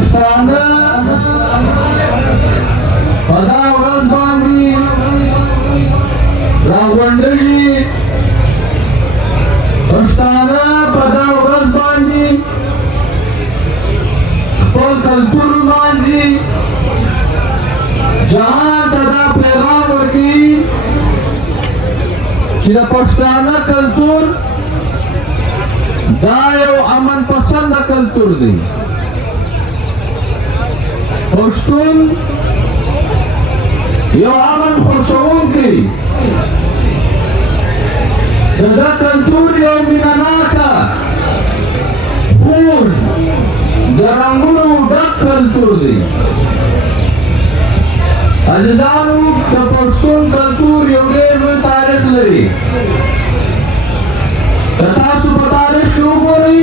پښتانه په دا ورځ باندې راغونډېږي پښتانه په دا ورځ باندې خپل کلتور لمانځي جهان ته دا پیغام ورکوي چې د پښتانه کلتور دا یو امن پسند کلتور دی پښتون یو امن خوښونکی د دا کلتور یو مینه‌ناکه خوږ د رنګونو ډک کلتور دی عزیزانو د پښتون کلتور یو ډېر لوی تاریخ لري که تاسو په تاریخ کې وګورئ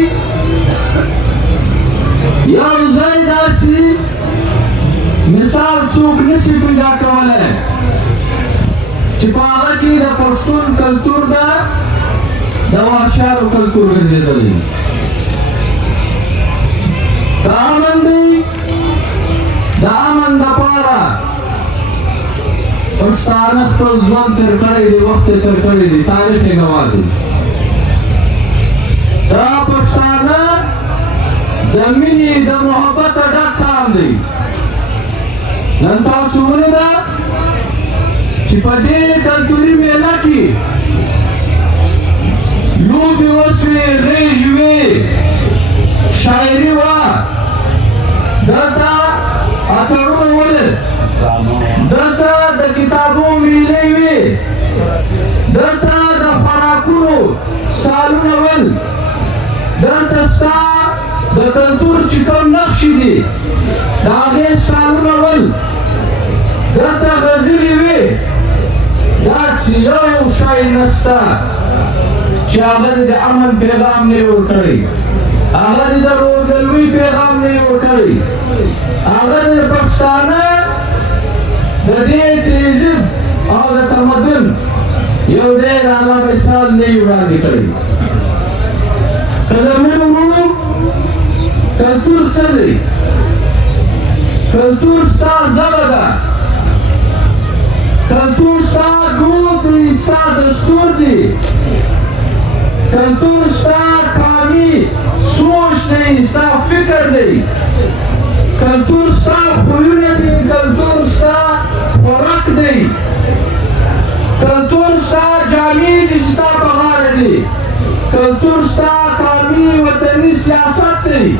یو ځای داسې مثال څوک نشي پیدا کولی چې په هغه کې د پښتون کلتور ده د وحشیانو کلتور ګرځېدلی د امن دی د امن دپاره پښتانه خپل ژوند تېر کړی دی وخت یې تېر کړی دی تاریخ یې ګواه دی دا پښتانه د مینې د محبته ډک قام دی نن تاسو ولیده چې په دې کلتوري میله کې لوبې وسوې غېږې وې شاعري وه دلته اتڼونه ول دلته د کتابو میلې وې دلته د خوراکونو سالونه ول دلته ستا د کلتور چې کوم نقشې دي د هغې سالونه ول دلته غزلې وې داسې یو شی نشته چې هغه د امن پیغام نه یې ورکړی هغه د ورورګلوۍ پیغام نه یې ورکړی هغه د پښتانه د دې تهذیب او د تمدن یو ډېر اعلی مثال نه یې وړاندې کړی که زموږ وروڼو کلتور څه دی کلتور ستا ژبه ده کلتور ستا دود دی ستا دستور دی کلتور ستا قومي سوچ دی ستا فکر دی کلتور ستا خویونه دي کلتور ستا خوراک دی کلتور ستا جامې دي ستا په غاړه دي کلتور ستا قومي وطني سیاست دی